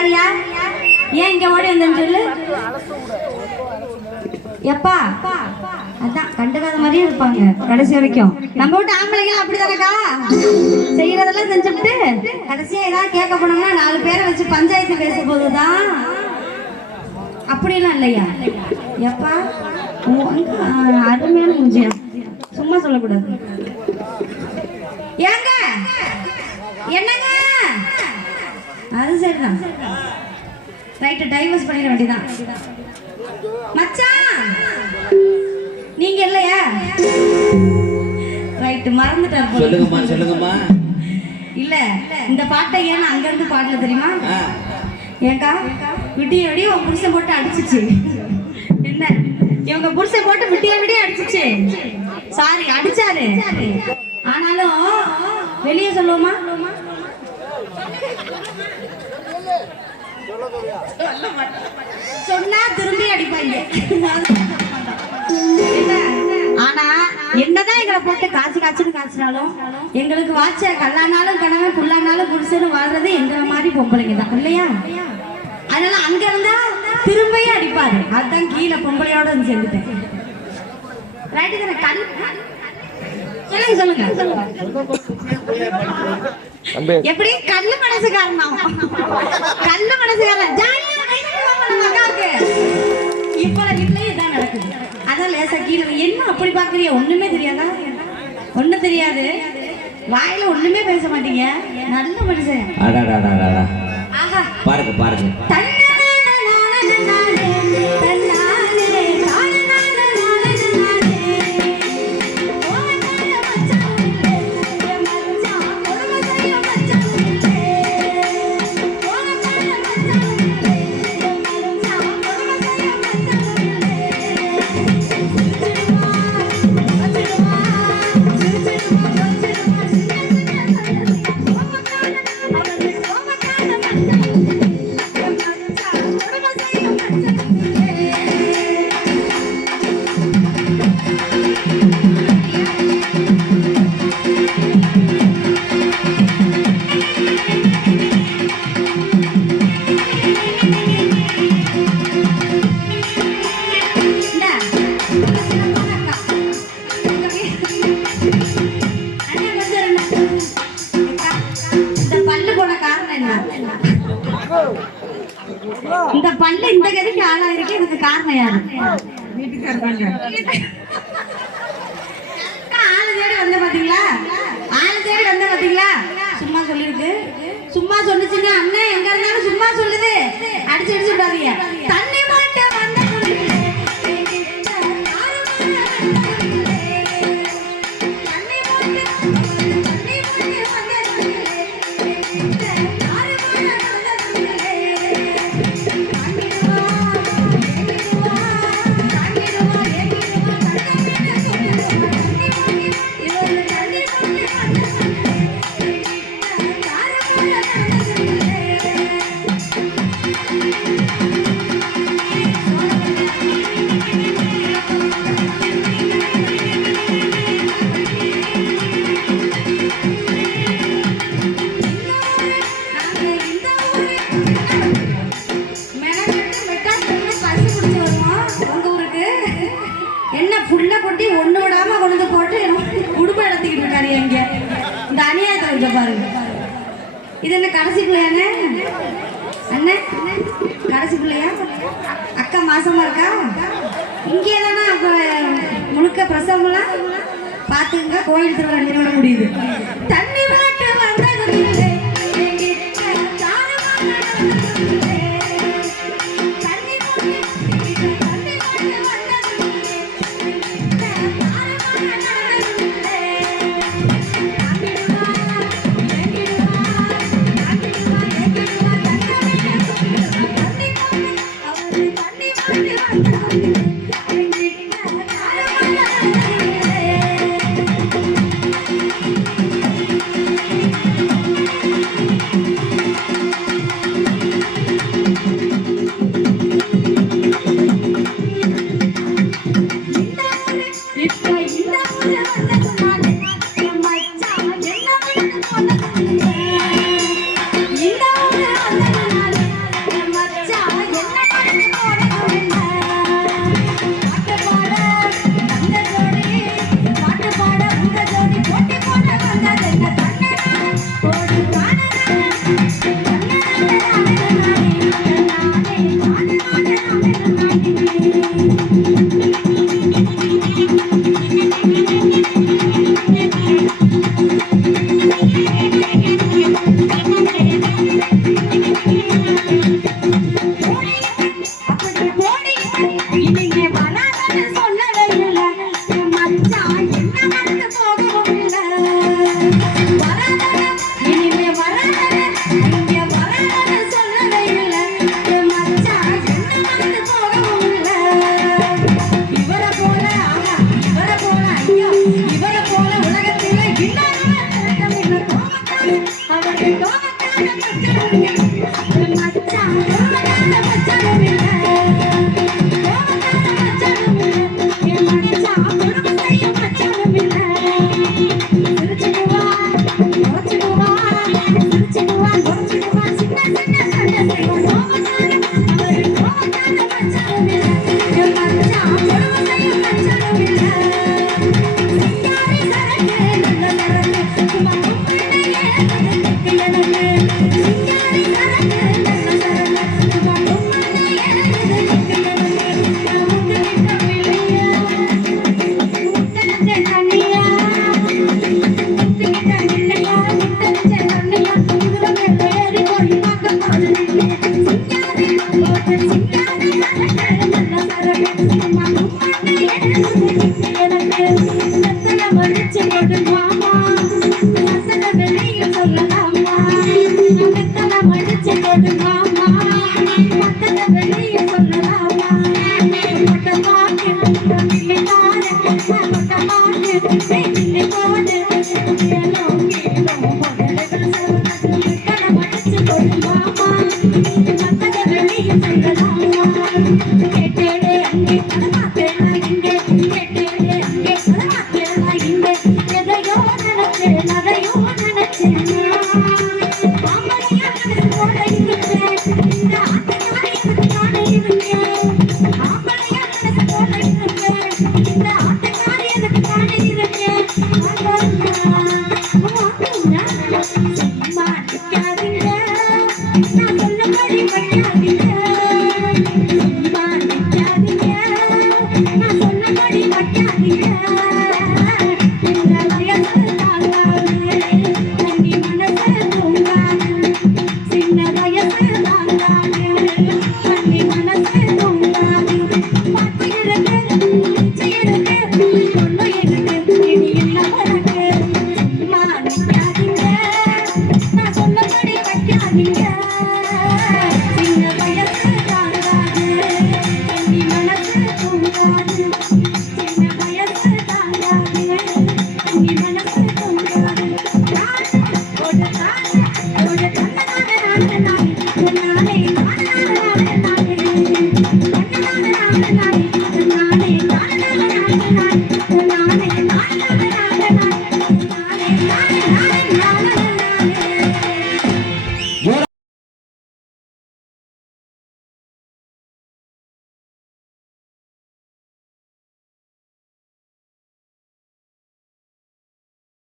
யாரையா ஏன் இங்க ஓடி வந்தேன்னு சொல்லு. எப்பா? அதான் கண்டுக்காத மாதிரியே இருப்பாங்க கடைசி வரைக்கும். நம்ம வீட்டு ஆம்பளைங்க அப்படிதானக்கா? செய்யறதெல்லாம் செஞ்சுட்டு கடைசியா ஏதாவது கேட்க போனோம்னா நாலு பேரை வச்சு பஞ்சாயத்து பேச போதுதான் அப்படிலாம் இல்லையா? எப்பா? அருமையான முடிஞ்சியா சும்மா சொல்லக்கூடாது. ஏங்க? என்னங்க? அது சரிதான் ரைட்டு டைவர்ஸ் பண்ணிட வேண்டியதான் மச்சான்! நீங்க இல்லையா? ரைட்டு மறந்துட்டார். சொல்லுங்கம்மா சொல்லுங்கம்மா. இல்ல இந்த பாட்டை ஏன் அங்க இருந்து பாடல தெரியுமா? ஏங்கா விடிய விடிய உன் புருஷன் போட்டு அடிச்சிச்சு. என்ன? இவங்க புருஷன் போட்டு விடிய விடிய அடிச்சிச்சு. சாரி அடிச்சாரு. ஆனாலும் வெளியே சொல்லுவோமா? சொன்னா திரும்பி அடிப்பாங்க. ஆனா என்னதான் எங்களை போட்டு காய்ச்சி காய்ச்சின்னு காய்ச்சினாலும் எங்களுக்கு வாட்ச கல்லானாலும் கணவன் புல்லானாலும் புருஷனும் வாழ்றது எங்களை மாதிரி பொம்பளைங்க தான். இல்லையா? அதனால அங்க இருந்தா திரும்பியே அடிப்பாரு. அதுதான் கீழே பொம்பளையோட வந்து சேர்ந்துட்டேன். ரைட்டு கண்? சொல்லுங்க சொல்லுங்க. எப்படி? கல்லு மனசுக்காரனா கல்லு மனசுக்காரன் ஜாலியா அக்காவுக்கு இப்போ வீட்லயே இதான் நடக்குது. அதான் லேசா கீழே. என்ன அப்படி பாக்குறிய ஒண்ணுமே தெரியாதா? ஒண்ணும் தெரியாது. வாயில ஒண்ணுமே பேச மாட்டீங்க. நல்ல மனுஷன். பாருங்க பாருங்க. Yeah, let's go. பல்லு இந்த கதைக்கு ஆளாயிருக்கு இதுக்கு காரணம் யாரு? அக்கா, ஆளு தேடி வந்த பாத்தீங்களா? ஆளு தேடி வந்த பாத்தீங்களா? சும்மா சொல்லிருக்கு. சும்மா சொல்லுச்சுன்னா அண்ணன் எங்க இருந்தாலும் சும்மா சொல்லுது. அடிச்சு அடிச்சு விடாதீங்க. தண்ணி இது என்ன கடைசி பிள்ளையானே அண்ணன் கடைசி பிள்ளையா? அக்கா மாசமா இருக்கா? இங்கே தானே முழுக்க பிரசவம்லாம்? பார்த்துங்க கோயில் திருவிழா நிறுவன முடியுது. இல்லையே மனதில் சொன்னதை Thank you. Thank you.